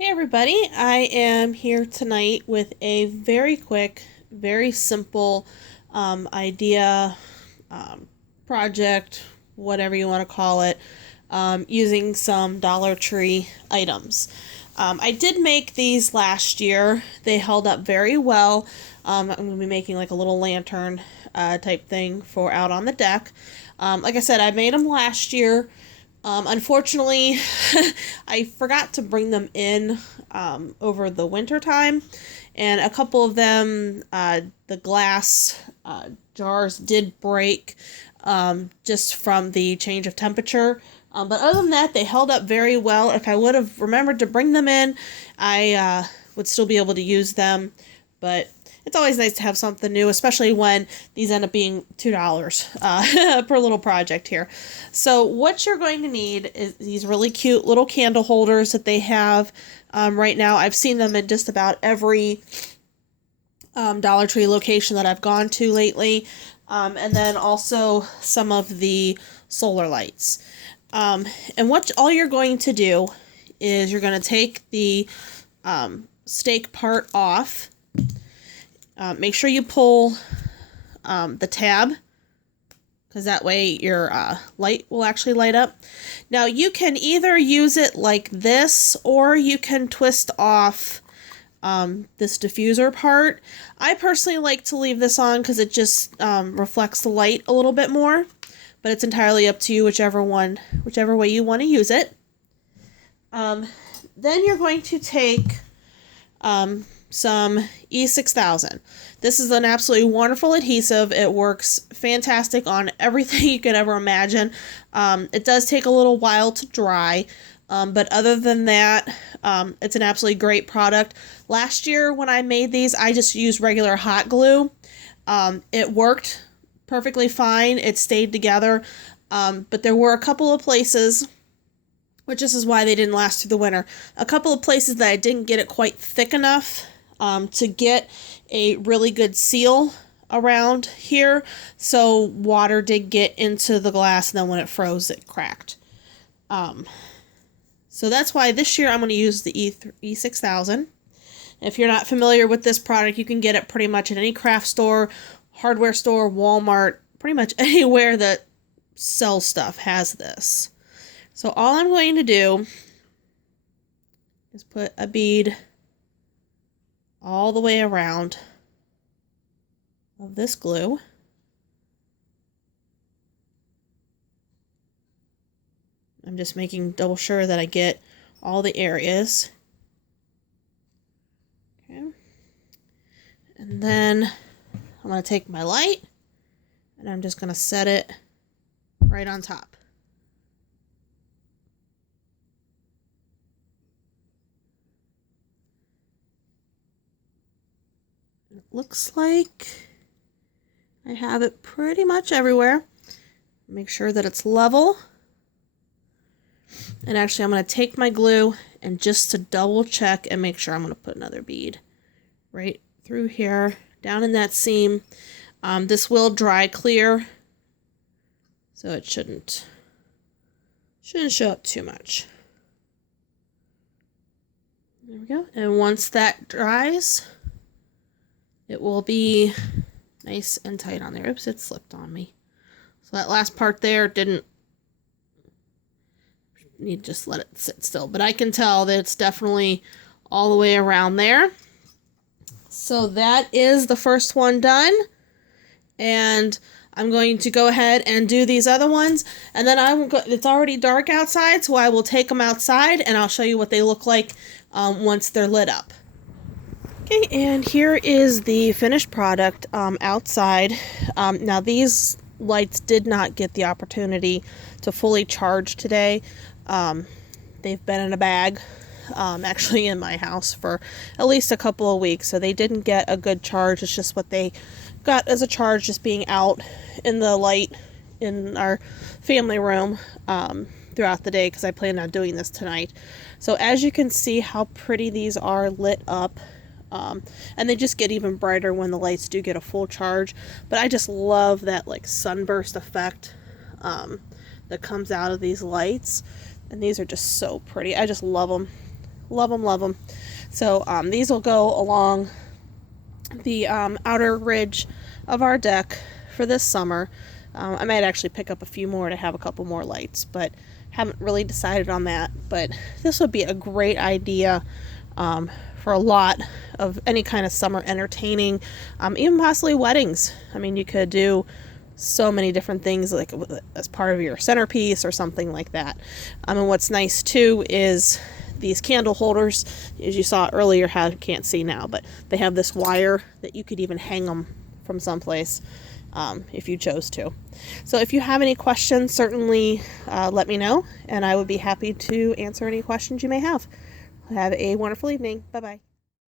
Hey everybody, I am here tonight with a very quick, very simple idea, um, project, whatever you want to call it, using some Dollar Tree items. I did make these last year. They held up very well. I'm going to be making like a little lantern type thing for out on the deck. Like I said, I made them last year. Unfortunately, I forgot to bring them in over the winter time, and a couple of them, the glass jars did break just from the change of temperature. But other than that, they held up very well. If I would have remembered to bring them in, I would still be able to use them. But it's always nice to have something new, especially when these end up being $2 per little project here. So what you're going to need is these really cute little candle holders that they have right now. I've seen them in just about every Dollar Tree location that I've gone to lately. And then also some of the solar lights. And what all you're going to do is you're going to take the stake part off. Make sure you pull the tab, because that way your light will actually light up. Now you can either use it like this, or you can twist off this diffuser part. I personally like to leave this on because it just reflects the light a little bit more, but it's entirely up to you, whichever way you want to use it. Then you're going to take some E6000. This is an absolutely wonderful adhesive. It works fantastic on everything you could ever imagine. It does take a little while to dry, but other than that, it's an absolutely great product. Last year when I made these, I just used regular hot glue. It worked perfectly fine. It stayed together, but there were a couple of places, which this is why they didn't last through the winter, a couple of places that I didn't get it quite thick enough to get a really good seal around here. So water did get into the glass, and then when it froze, it cracked. So that's why this year I'm going to use the E6000. If you're not familiar with this product, you can get it pretty much at any craft store, hardware store, Walmart, pretty much anywhere that sells stuff has this. So all I'm going to do is put a bead all the way around of this glue. I'm just making double sure that I get all the areas. Okay. And then I'm going to take my light and I'm just going to set it right on top. It looks like I have it pretty much everywhere. Make sure that it's level. And actually I'm going to take my glue and just to double check and make sure, I'm going to put another bead right through here, down in that seam. This will dry clear, so it shouldn't show up too much. There we go. And once that dries, it will be nice and tight on there. Oops, it slipped on me. So that last part there didn't need to just let it sit still. But I can tell that it's definitely all the way around there. So that is the first one done. And I'm going to go ahead and do these other ones. And then it's already dark outside, so I will take them outside and I'll show you what they look like once they're lit up. Okay, and here is the finished product outside. Now these lights did not get the opportunity to fully charge today. They've been in a bag, actually in my house for at least a couple of weeks, so they didn't get a good charge. It's just what they got as a charge, just being out in the light in our family room throughout the day, because I plan on doing this tonight. So as you can see how pretty these are lit up. And they just get even brighter when the lights do get a full charge. But I just love that like sunburst effect that comes out of these lights. And these are just so pretty. I just love them. Love them, love them. So these will go along the outer ridge of our deck for this summer. I might actually pick up a few more to have a couple more lights, but haven't really decided on that. But this would be a great idea for a lot of any kind of summer entertaining, even possibly weddings. I mean, you could do so many different things like as part of your centerpiece or something like that. And what's nice too is these candle holders, as you saw earlier, can't see now, but they have this wire that you could even hang them from someplace if you chose to. So if you have any questions, certainly let me know, and I would be happy to answer any questions you may have. Have a wonderful evening. Bye-bye.